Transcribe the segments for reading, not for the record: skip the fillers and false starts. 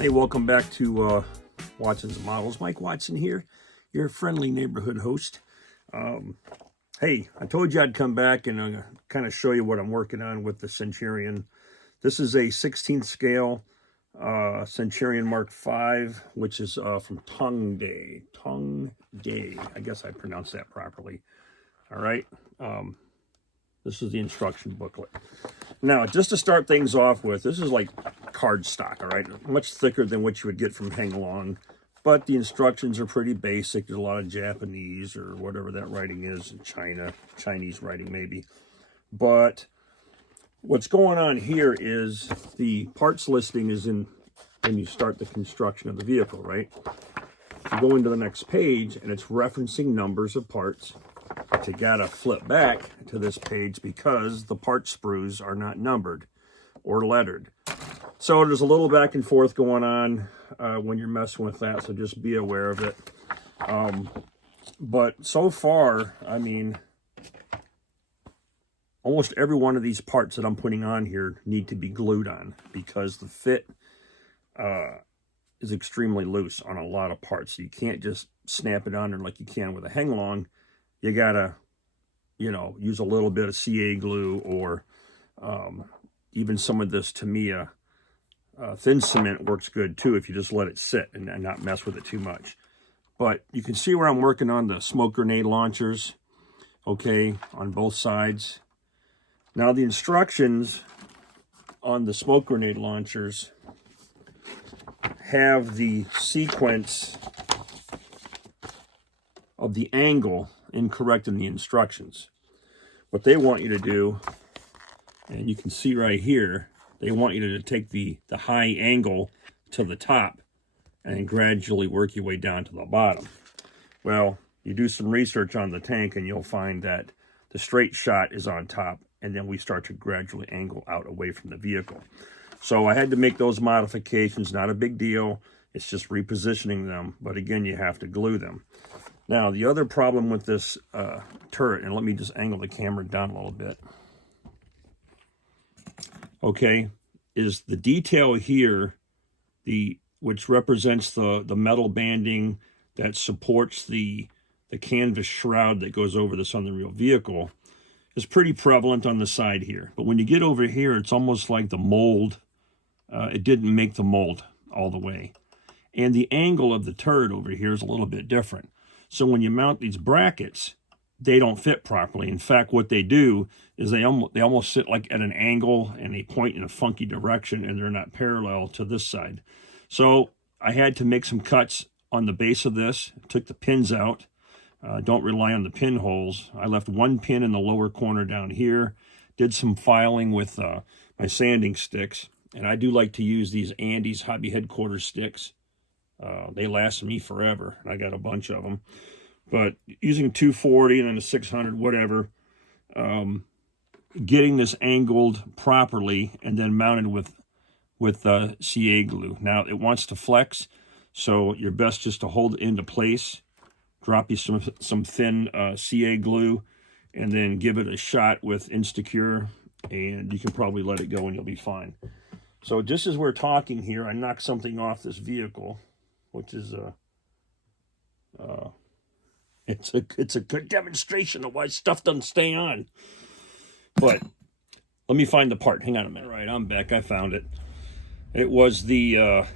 Hey, welcome back to Watson's Models. Mike Watson here, your friendly neighborhood host. Hey, I told you I'd come back and kind of show you what I'm working on with the Centurion. This is a 16th scale Centurion Mark V, which is from Tongde. Tongde. I guess I pronounced that properly. All right. This is the instruction booklet. Now, just to start things off with, this is like cardstock, all right? Much thicker than what you would get from Hang Along, but the instructions are pretty basic. There's a lot of Japanese or whatever that writing is in Chinese writing maybe. But what's going on here is the parts listing is in when you start the construction of the vehicle, right? You go into the next page and it's referencing numbers of parts. But you gotta flip back to this page because the part sprues are not numbered or lettered. So there's a little back and forth going on when you're messing with that, so just be aware of it. But so far, I mean, almost every one of these parts that I'm putting on here need to be glued on because the fit is extremely loose on a lot of parts. So you can't just snap it on there like you can with a hang-along. You gotta, use a little bit of CA glue or even some of this Tamiya thin cement works good too if you just let it sit and not mess with it too much. But you can see where I'm working on the smoke grenade launchers, okay, on both sides. Now the instructions on the smoke grenade launchers have the sequence of the angle incorrect in the instructions. What they want you to do, and you can see right here, they want you to take the high angle to the top and gradually work your way down to the bottom. Well, you do some research on the tank and you'll find that the straight shot is on top and then we start to gradually angle out away from the vehicle. So I had to make those modifications, not a big deal. It's just repositioning them, but again, you have to glue them. Now, the other problem with this turret, and let me just angle the camera down a little bit, okay, is the detail here, which represents the metal banding that supports the canvas shroud that goes over this on the real vehicle, is pretty prevalent on the side here. But when you get over here, it's almost like the mold, it didn't make the mold all the way. And the angle of the turret over here is a little bit different. So when you mount these brackets, they don't fit properly. In fact, what they do is they almost sit like at an angle and they point in a funky direction and they're not parallel to this side. So I had to make some cuts on the base of this, took the pins out. Don't rely on the pinholes. I left one pin in the lower corner down here, did some filing with my sanding sticks. And I do like to use these Andes Hobby Headquarters sticks. They last me forever. I got a bunch of them. But using 240 and then a 600, whatever, getting this angled properly and then mounted with CA glue. Now, it wants to flex, so you're best just to hold it into place, drop you some thin CA glue, and then give it a shot with Insecure, and you can probably let it go and you'll be fine. So just as we're talking here, I knocked something off this vehicle, which is it's a good demonstration of why stuff doesn't stay on. But let me find the part. Hang on a minute. All right, I'm back. I found it. It was the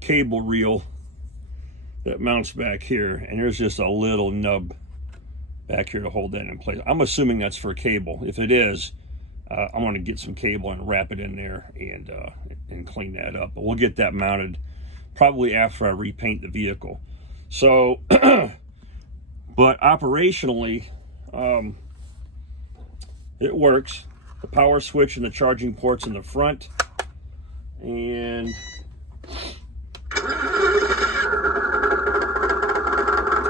cable reel that mounts back here, and there's just a little nub back here to hold that in place. I'm assuming that's for cable. If it is, I'm going to get some cable and wrap it in there and clean that up. But we'll get that mounted probably after I repaint the vehicle. So, but operationally, it works. The power switch and the charging ports in the front. And it's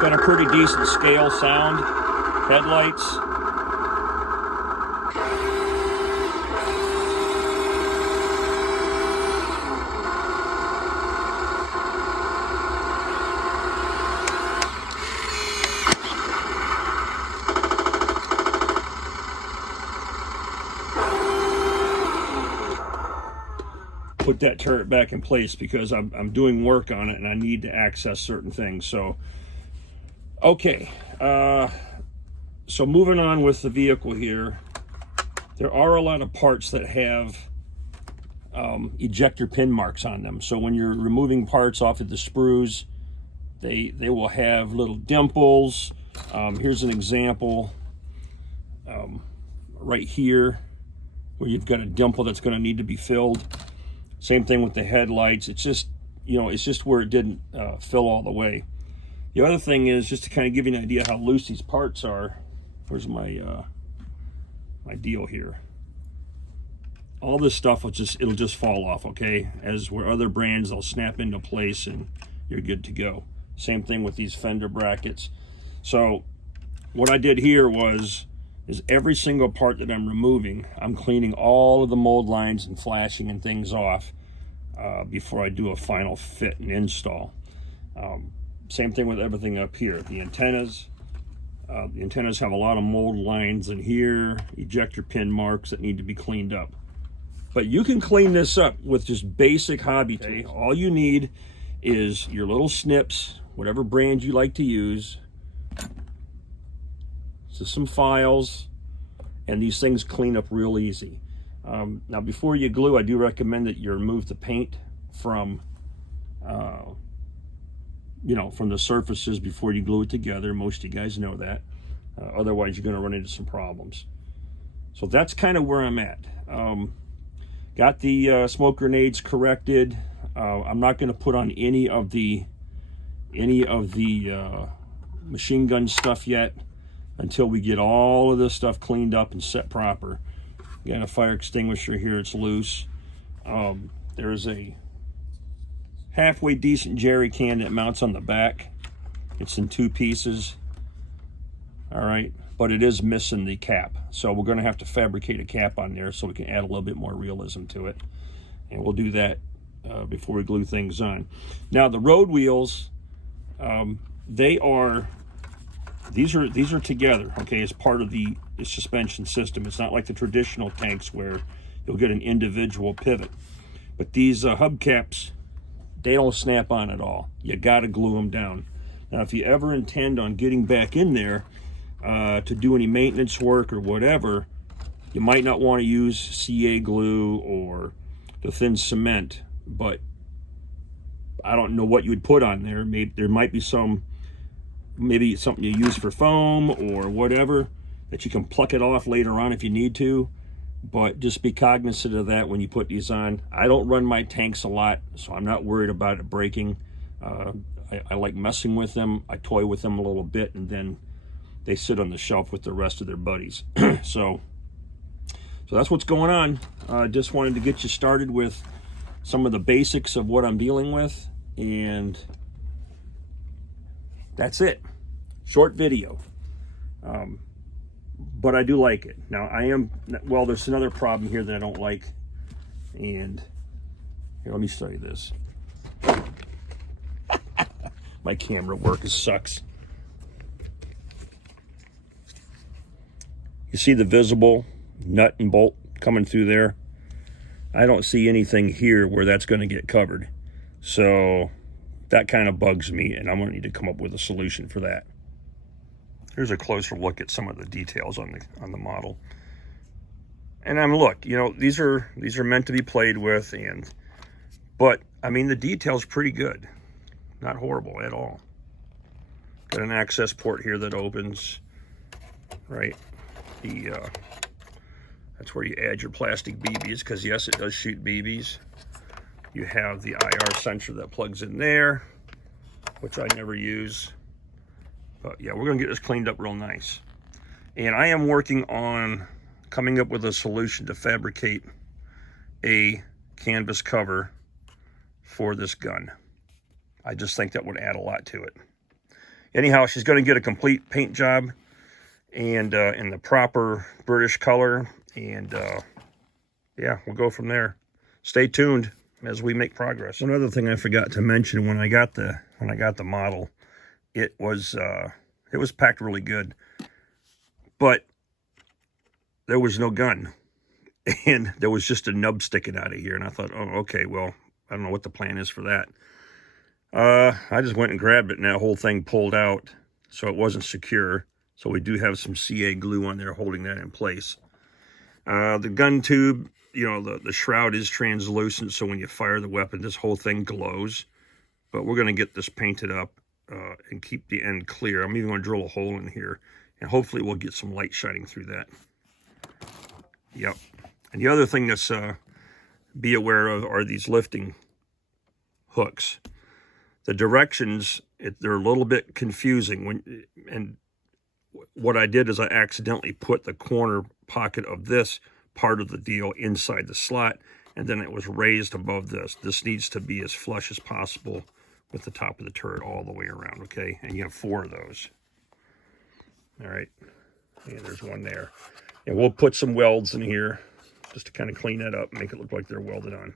got a pretty decent scale sound. Headlights. put that turret back in place because I'm doing work on it and I need to access certain things. So, okay. So moving on with the vehicle here, there are a lot of parts that have ejector pin marks on them. So when you're removing parts off of the sprues, they will have little dimples. Here's an example right here where you've got a dimple that's going to need to be filled. Same thing with the headlights. It's just, it's just where it didn't fill all the way. The other thing is, just to kind of give you an idea how loose these parts are. Where's my my deal here? All this stuff it'll just fall off, okay? As where other brands, they'll snap into place and you're good to go. Same thing with these fender brackets. So what I did here is every single part that I'm removing, I'm cleaning all of the mold lines and flashing and things off before I do a final fit and install. Same thing with everything up here. The antennas have a lot of mold lines in here, ejector pin marks that need to be cleaned up. But you can clean this up with just basic hobby tools. All you need is your little snips, whatever brand you like to use, just some files, and these things clean up real easy. Now before you glue, I do recommend that you remove the paint from from the surfaces before you glue it together. Most of you guys know that. Otherwise you're going to run into some problems. So that's kind of where I'm at. Got the smoke grenades corrected. I'm not going to put on any of the machine gun stuff yet until we get all of this stuff cleaned up and set proper. Got a fire extinguisher here, it's loose. There's a halfway decent jerry can that mounts on the back. It's in 2 pieces. All right, but it is missing the cap. So we're gonna have to fabricate a cap on there so we can add a little bit more realism to it. And we'll do that before we glue things on. Now the road wheels, these are together, okay, as part of the suspension system. It's not like the traditional tanks where you'll get an individual pivot. But these hubcaps, they don't snap on at all. You gotta glue them down. Now, if you ever intend on getting back in there to do any maintenance work or whatever, you might not want to use CA glue or the thin cement, but I don't know what you would put on there. Maybe there might be maybe something you use for foam or whatever that you can pluck it off later on if you need to. But just be cognizant of that when you put these on. I don't run my tanks a lot, so I'm not worried about it breaking. I like messing with them. I toy with them a little bit, and then they sit on the shelf with the rest of their buddies. So that's what's going on. Just wanted to get you started with some of the basics of what I'm dealing with, and that's it. Short video. But I do like it. Now well, there's another problem here that I don't like. And here, let me show you this. My camera work sucks. You see the visible nut and bolt coming through there? I don't see anything here where that's going to get covered. So that kind of bugs me, and I'm going to need to come up with a solution for that. Here's a closer look at some of the details on the model. And look, these are meant to be played with, but I mean the detail's pretty good. Not horrible at all. Got an access port here that opens, right? That's where you add your plastic BBs, because yes, it does shoot BBs. You have the IR sensor that plugs in there, which I never use. But yeah, we're gonna get this cleaned up real nice. And I am working on coming up with a solution to fabricate a canvas cover for this gun. I just think that would add a lot to it. Anyhow, she's gonna get a complete paint job and in the proper British color, and yeah, we'll go from there. Stay tuned as we make progress. One other thing I forgot to mention, when I got the model, it was packed really good, but there was no gun. and there was just a nub sticking out of here. And I thought, oh, okay, well, I don't know what the plan is for that. I just went and grabbed it, and that whole thing pulled out, so it wasn't secure. So we do have some CA glue on there holding that in place. The gun tube, you know, the shroud is translucent, so when you fire the weapon, this whole thing glows. But we're going to get this painted up and keep the end clear. I'm even going to drill a hole in here, and hopefully we'll get some light shining through that. Yep. And the other thing that's be aware of are these lifting hooks. The directions, they're a little bit confusing. And what I did is I accidentally put the corner pocket of this part of the deal inside the slot, and then it was raised above this. This needs to be as flush as possible with the top of the turret all the way around, okay? And you have 4 of those. All right, and there's one there. And we'll put some welds in here just to kind of clean that up and make it look like they're welded on.